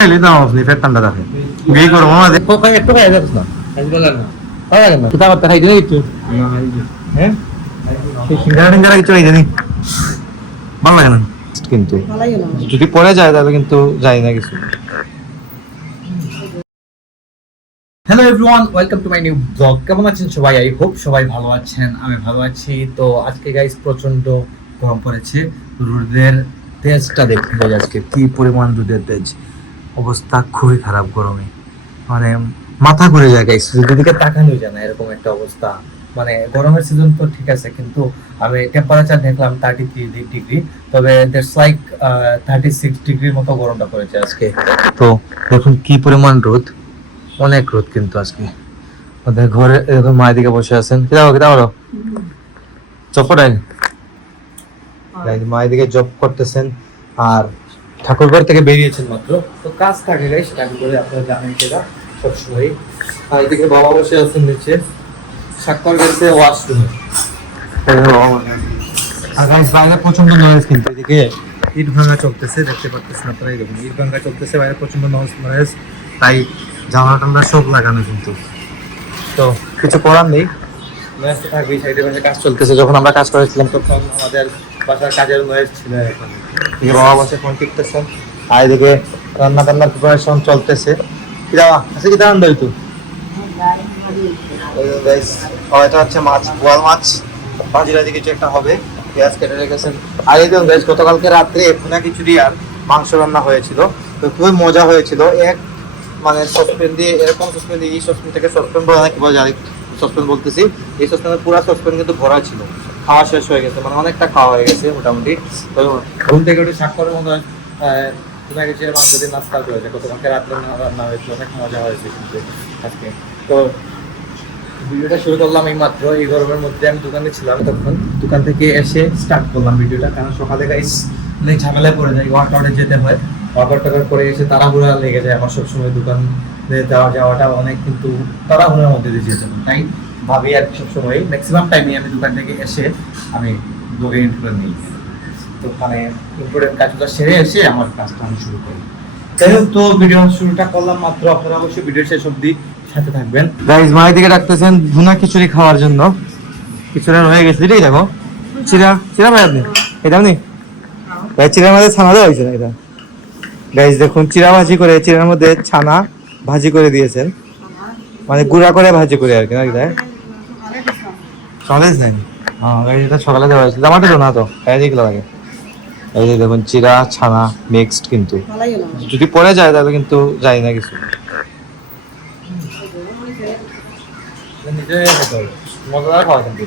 Lita mau sniper tanda dah. Gay koro mama de. Kok kayak itu kayak gitu nah. Kasih bola nah. Apa kan? Kita kata kayak gitu. হ্যাঁ সিঙ্গারা টিঙ্গারা কিছু এই জানি ভালো লাগে না কিন্তু যদি পরে যায় তাহলে কিন্তু যাই না কিছু। Hello everyone, welcome to my new blog. কেমন আছেন সবাই? আই হোপ সবাই ভালো আছেন, আমি ভালো আছি। তো আজকে গাইস প্রচন্ড গরম পড়েছে, রোদের তেজটা দেখতে পাই আজকে কি পরিমাণ রোদের তেজ। অবস্থা খুবই খারাপ গরমে, মানে মাথা ঘুরে যায় গাইস, যেদিকে তাকানো যায় না এরকম একটা অবস্থা। মানে গরমের সিজন তো ঠিক আছে, কিন্তু আমি টেম্পারেচার দেখলাম 33 ডিগ্রি, তবে দ্যাটস লাইক 36 ডিগ্রির মতো গরমটা পড়েছে আজকে। তো দেখুন কি পরিমাণ রোদ, অনেক রোদ কিন্তু আজকে। ওদের ঘরে এরকম মায়ের দিকে বসে আছেন, কিতা বলো জব করেন মায়ের দিকে জব করতেছেন, আর ঠাকুরঘর থেকে বেরিয়েছেন মাত্র। তো কাজ থাকে গাইস ঠাকুরঘরে, আপনারা জানেন সেটা সবসময়। আর এদিকে বাবা বসে আছেন নিচে, স্বাক্ষর গেছে ওয়াশরুমে। আর গাইস বাইরে প্রচন্ড নয়েজ, কিন্তু এদিকে ইট ভাঙা চলতেছে, দেখতে পাচ্ছেন আপনারা। এই দেখুন ইট ভাঙা চলতেছে, বাইরে প্রচন্ড নয়েজ, তাই জানলা টানলা সব লাগানো কিন্তু। তো কিছু করার নেই, নয়েজ তো থাকবেই। সাইডে পাশে কাজ চলতেছে, যখন আমরা কাজ করেছিলাম তখন আমাদের বাসার কাজের নয়েজ ছিল। এখন এদিকে বাবা বসে ফোন টিপতেছেন, আর এদিকে রান্না টান্নার প্রিপারেশন চলতেছে। কিরা আছে কিতা রান্না হইতো? এটা হচ্ছে মাছ, বোয়াল মাছ ভাজিরাজি কিছু একটা হবে, পেঁয়াজ কেটে রেখেছেন। আর এই দেখুন গাইস, গতকালকে রাত্রে ভুনা খিচুড়ি আর মাংস রান্না হয়েছিল, তো খুবই মজা হয়েছিল। এক মানে সসপ্যান দিয়ে, এরকম সসপ্যান দিয়ে, এই সসপ্যান থেকে সসপ্যান বলা না কি বলা যায়, সসপ্যান বলতেছি, এই সসপ্যানের পুরো সসপ্যান কিন্তু ভরা ছিল, খাওয়া শেষ হয়ে গেছে, মানে অনেকটা খাওয়া হয়ে গেছে মোটামুটি। তো ঘুম থেকে উঠে স্বাক্ষরের মতো ভুনা খিচুড়ি মাংস দিয়ে নাস্তা করেছে, গতকালকে রাত্রে রান্না হয়েছিল, অনেক মজা হয়েছে কিন্তু আজকে। তো ভিডিওটা শুরু করলাম এই মাত্র, এই গরমের মধ্যে আমি দোকানে ছিলাম, তখন দোকান থেকে এসে স্টার্ট করলাম ভিডিওটা, কারণ সকালে গাইস অনেক ঝামেলায় পড়ে যায়, ওয়ার্কআউটে যেতে হয়, ওয়ার্কআউট করে এসে তাড়াহুড়া লেগে যায় আমার সবসময়। দোকানে যাওয়াটা অনেক কিন্তু তাড়াহুড়ার মধ্যে দিয়ে যেতে হয়, তাই ভাবি আর সবসময় ম্যাক্সিমাম টাইমে আমি দোকান থেকে এসে আমি ব্লগে এন্ড করে নিই। তো ওখানে ইম্পর্টেন্ট কাজটা সেরে এসে আমার কাজটা আমি শুরু করি। যাই হোক, তো ভিডিও শুরুটা করলাম মাত্র, আপনারা অবশ্যই ভিডিও শেষ অবধি সাথে থাকবেন। গাইস মায়ের দিকে ডাকতেছেন ভুনা খিচুড়ি খাওয়ার জন্য, খিচুড়ি হয়ে গেছে। এটাই দেখো চিরা ভাই, আপনি এটা আপনি ভাই চিরার মধ্যে ছানা দেওয়া হয়েছে না এটা। গাইস দেখুন চিরা ভাজি করে, চিরার মধ্যে ছানা ভাজি করে দিয়েছেন, মানে গুঁড়া করে ভাজি করে আর কি না। সকালে দিয়েছেন? হ্যাঁ গাইস এটা সকালে দেওয়া হয়েছিল, আমারটা তো না, তো খাই দেখলো আগে। এই যে দেখুন চিরা ছানা মিক্সড, কিন্তু যদি পরে যায় তাহলে কিন্তু যাই না কিছু। মজাদার খাওয়া কিন্তু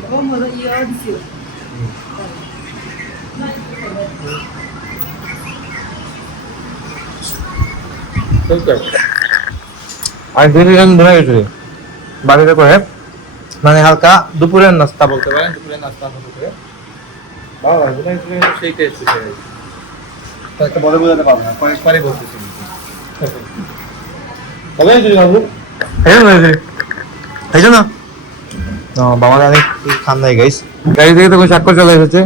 আর দুজন ধরে গেছিল বাড়িতে করে, মানে হালকা দুপুরের নাস্তা বলতে পারেন, দুপুরের নাস্তা করে বাবা সেই টেস্ট একটা বলে বোঝাতে পারবো না, কয়েকবারই বলতেছি। তবে বাবু এই জন্য বাবা অনেক খান নাই গাইস। গাড়ি থেকে তখন স্বাক্ষর চলে এসেছে,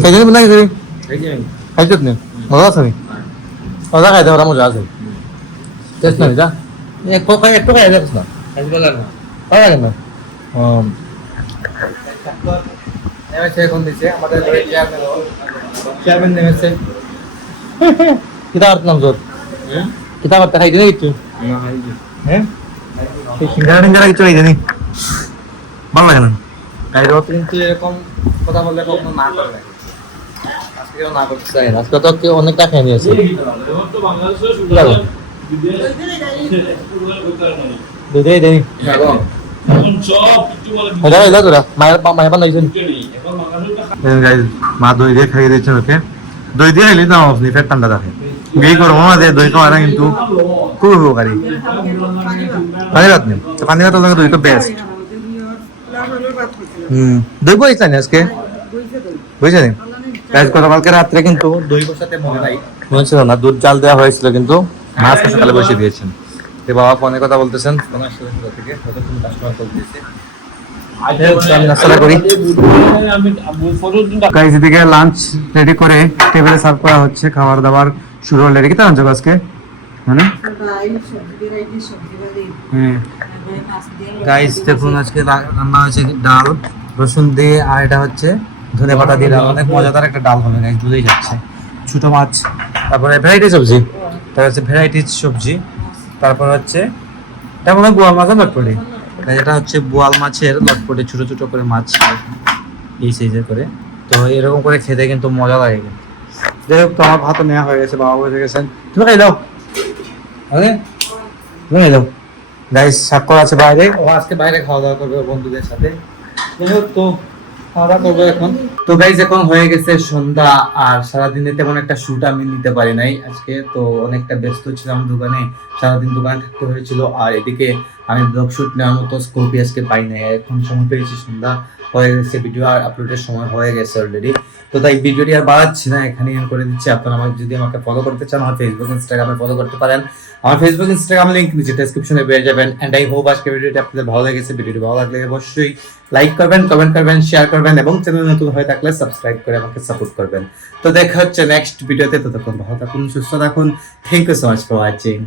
সেই জন্য না কিছু খাইছো তুমি? মজা আছে, আমি মজা খাইতে ওরা মজা আছে, টেস্ট না যা একটু খাই যাচ্ছ না, ভালো লাগে না। নেমেছে এখন দিচ্ছে আমাদের চেয়ারম্যান নেমেছে। কিতা করতাম তোর কিতা করতে খাইতে না কিছু? হ্যাঁ সিঙ্গারা টিঙ্গারা কিছু এই জানি ভালো লাগে না। গাইরও কিন্তু এরকম কথা বললে কখনো না করে, আজকেও না করতে চাই না। আজকে তো কেউ অনেকটা খেয়ে নিয়েছে। দুধেই দেনি মা দই দিয়ে খাইয়ে দিচ্ছেন ওকে, দই দিয়ে খাইলে তো পেট ঠান্ডা থাকে। বিয়ে করবো না যে দই খাওয়া কিন্তু খুবই উপকারী। পানি ভাত নেই, পানি ভাত দই তো বেস্ট। দই বইছে না আজকে, বুঝছে নি গতকালকে রাত্রে কিন্তু দই বসাতে মনে ছিল না, দুধ জাল দেওয়া হয়েছিল কিন্তু মাছ সকালে বসে দিয়েছেন। বাবা ফোনে কথা বলতেছেন, লাঞ্চ রেডি করে টেবিলে সার্ভ করা হচ্ছে, খাবার দাবার শুরু অলরেডি। কি আনছো আজকে? মানে হ্যাঁ গাইস দেখুন আজকে রান্না হয়েছে ডাল রসুন দিয়ে, আর এটা হচ্ছে ধনে পাতা দিয়ে ডাল। অনেক মজাদার একটা ডাল হবে গাইস, বুঝেই যাচ্ছে। ছোট মাছ, তারপরে ভ্যারাইটি সবজি, তারপর হচ্ছে ভ্যারাইটিস সবজি, তারপর হচ্ছে এটা মনে হয় বোয়াল মাছের লটপটি। এটা হচ্ছে বোয়াল মাছের লটপটি, ছোট ছোট করে মাছ এই সাইজের করে। তো এরকম করে খেতে কিন্তু মজা লাগে। যাই হোক, তো আমার ভাত নেওয়া হয়ে গেছে, বাবা বসে গেছেন। তুমি খাই দাও, ওকে তুমি খাই দাও। গাইস স্বাক্ষর আছে বাইরে, ও আজকে বাইরে খাওয়া দাওয়া করবে বন্ধুদের সাথে। যাই হোক, তো খাওয়া দাওয়া করবো এখন। তো গাইস এখন হয়ে গেছে সন্ধ্যা, আর সারাদিনে তেমন একটা শুট আমি নিতে পারি নাই আজকে, তো অনেকটা ব্যস্ত ছিলাম দোকানে, সারাদিন দোকানে থাকতে হয়েছিল। আর এদিকে আমি ব্লগ শুট নেওয়ার মতো স্কোপই আজকে পাই নাই। এখন সময় পেয়েছি, সন্ধ্যা হয়ে গেছে, ভিডিও আর আপলোডের সময় হয়ে গেছে অলরেডি। তো তাই ভিডিওটি আর বাড়াচ্ছি না, এখানে এন্ড করে দিচ্ছি। আপনারা যদি আমাকে ফলো করতে চান, আমার ফেসবুক ইনস্টাগ্রামে ফলো করতে পারেন। আমার ফেসবুক ইনস্টাগ্রাম লিংক নিচে ডেসক্রিপশনে পেয়ে যাবেন। এন্ড আই হোপ আজকে ভিডিওটি আপনাদের ভালো লেগেছে। ভিডিওটি ভালো লাগলে অবশ্যই লাইক করবেন, কমেন্ট করবেন, শেয়ার করবেন এবং চ্যানেল নতুন হয়ে থাকলে সাবস্ক্রাইব করে আমাকে সাপোর্ট করবেন। তো দেখা হচ্ছে নেক্সট ভিডিওতে। ততক্ষণ ভালো থাকুন, সুস্থ থাকুন। Thank you so much for watching.